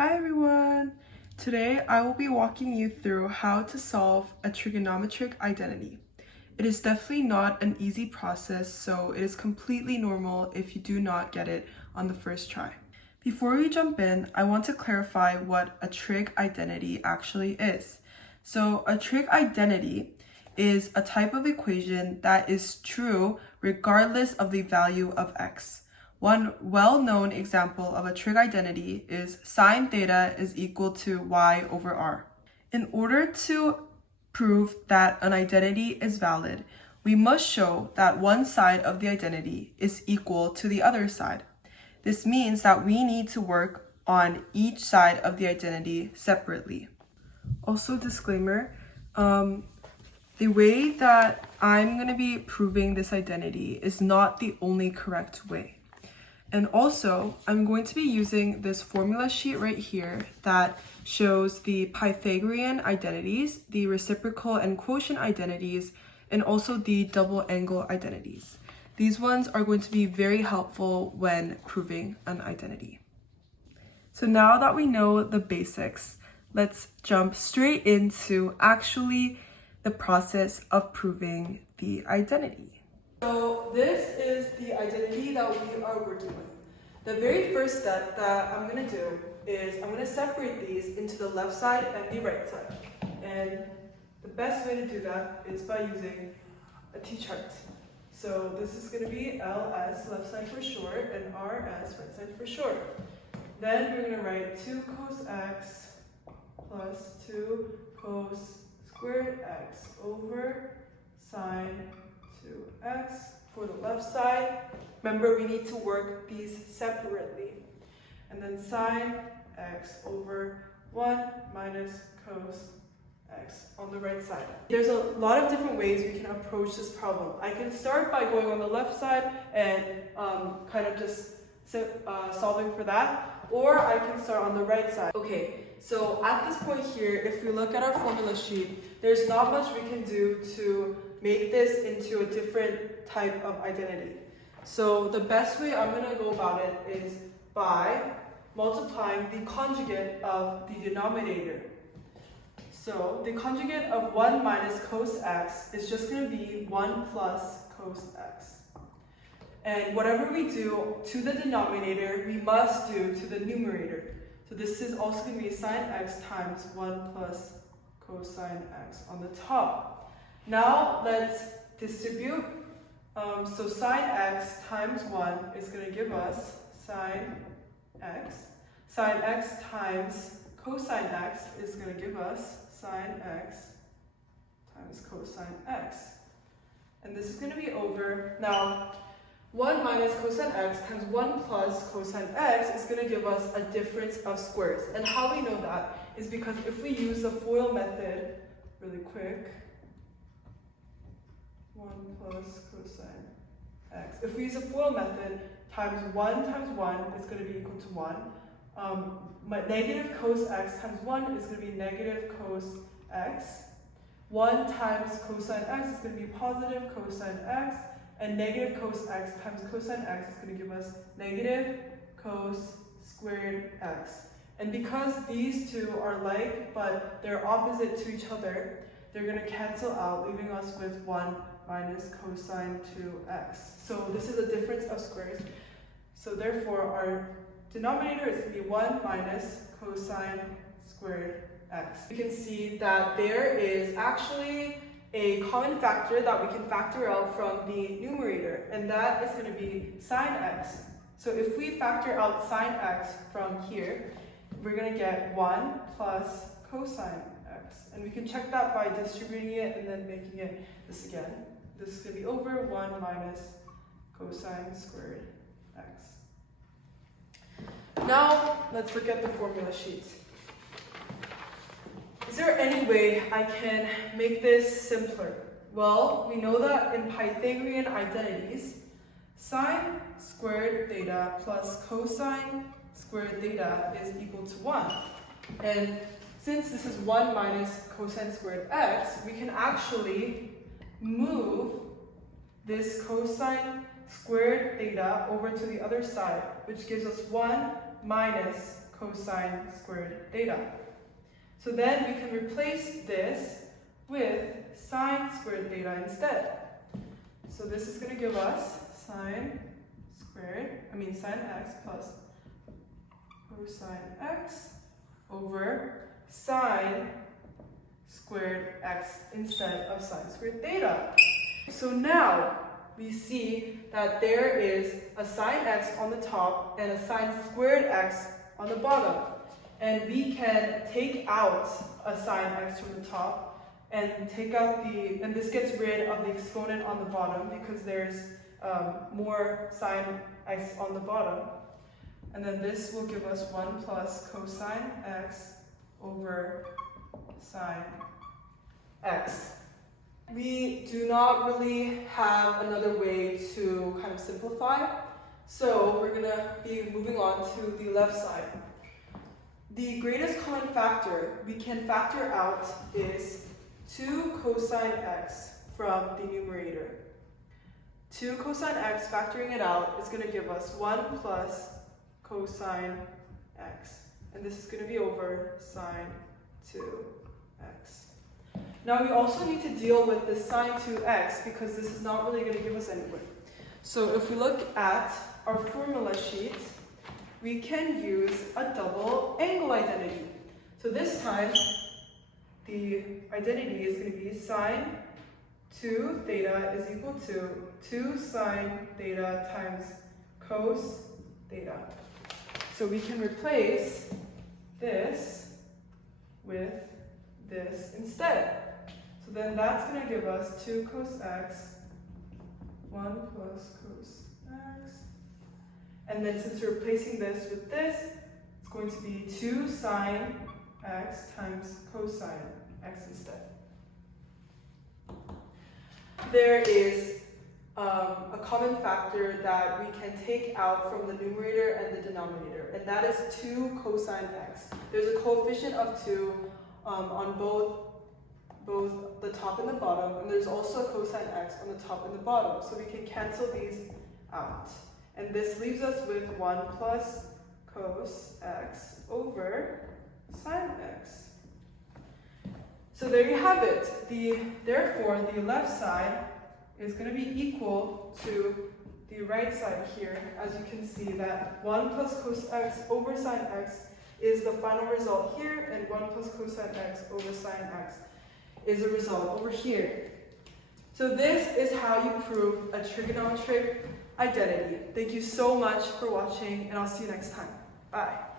Hi everyone! Today I will be walking you through how to solve a trigonometric identity. It is definitely not an easy process, so it is completely normal if you do not get it on the first try. Before we jump in, I want to clarify what a trig identity actually is. So a trig identity is a type of equation that is true regardless of the value of x. One well-known example of a trig identity is sine theta is equal to y over r. In order to prove that an identity is valid, we must show that one side of the identity is equal to the other side. This means that we need to work on each side of the identity separately. Also, disclaimer, the way that I'm going to be proving this identity is not the only correct way. And also, I'm going to be using this formula sheet right here that shows the Pythagorean identities, the reciprocal and quotient identities, and also the double angle identities. These ones are going to be very helpful when proving an identity. So now that we know the basics, let's jump straight into actually the process of proving the identity. So this is the identity that we are working with. The very first step that I'm going to do is I'm going to separate these into the left side and the right side. And the best way to do that is by using a t-chart. So this is going to be LS, left side for short, and RS, right side for short. Then we're going to write 2 cos x plus 2 cos squared x over sine 2x for the left side. Remember, we need to work these separately. And then sine x over 1 minus cos x on the right side. There's a lot of different ways we can approach this problem. I can start by going on the left side and kind of just solving for that, or I can start on the right side. Okay, so at this point here, if we look at our formula sheet, there's not much we can do to make this into a different type of identity. So the best way I'm going to go about it is by multiplying the conjugate of the denominator. So the conjugate of 1 minus cos x is just going to be 1 plus cos x. And whatever we do to the denominator, we must do to the numerator. So this is also going to be sine x times 1 plus cosine x on the top. Now let's distribute. So sine x times 1 is going to give us sine x. Sine x times cosine x is going to give us sine x times cosine x. And this is going to be over. Now, 1 minus cosine x times 1 plus cosine x is going to give us a difference of squares. And how we know that is because if we use the FOIL method really quick, 1 plus cosine x. If we use a FOIL method, times 1 is going to be equal to 1. Negative cos x times 1 is going to be negative cos x. 1 times cosine x is going to be positive cosine x. And negative cos x times cosine x is going to give us negative cos squared x. And because these two are like, but they're opposite to each other, they're going to cancel out, leaving us with 1 minus cosine 2x. So this is a difference of squares. So therefore, our denominator is going to be 1 minus cosine squared x. You can see that there is actually a common factor that we can factor out from the numerator, and that is going to be sine x. So if we factor out sine x from here, we're going to get 1 plus cosine x. And we can check that by distributing it and then making it this again. This is going to be over 1 minus cosine squared x. Now, let's look at the formula sheet. Is there any way I can make this simpler? Well, we know that in Pythagorean identities, sine squared theta plus cosine squared theta is equal to 1. And since this is 1 minus cosine squared x, we can actually move this cosine squared theta over to the other side, which gives us 1 minus cosine squared theta. So then we can replace this with sine squared theta instead. So this is going to give us sine x plus cosine x over sine squared x instead of sine squared theta. So now we see that there is a sine x on the top and a sine squared x on the bottom. And we can take out a sine x from the top and take out and this gets rid of the exponent on the bottom because there's more sine x on the bottom. And then this will give us 1 plus cosine x over sine x. We do not really have another way to kind of simplify, so we're going to be moving on to the left side. The greatest common factor we can factor out is 2 cosine x from the numerator. 2 cosine x, factoring it out, is going to give us 1 plus cosine x. And this is going to be over sine 2x. Now we also need to deal with the sine 2x because this is not really going to give us anything. So if we look at our formula sheet, we can use a double angle identity. So this time, the identity is going to be sine 2 theta is equal to 2 sine theta times cos theta. So we can replace this with this instead. So then that's going to give us 2 cos x, 1 plus cos x. And then since we're replacing this with this, it's going to be 2 sine x times cosine x instead. There is a common factor that we can take out from the numerator and the denominator, and that is 2 cosine x. There's a coefficient of 2 on both the top and the bottom, and there's also a cosine x on the top and the bottom, so we can cancel these out. And this leaves us with 1 plus cos x over sine x. So there you have it. Therefore, the left side is going to be equal to the right side here. As you can see that 1 plus cos x over sine x is the final result here, and 1 plus cosine x over sine x is the result over here. So this is how you prove a trigonometric identity. Thank you so much for watching, and I'll see you next time. Bye.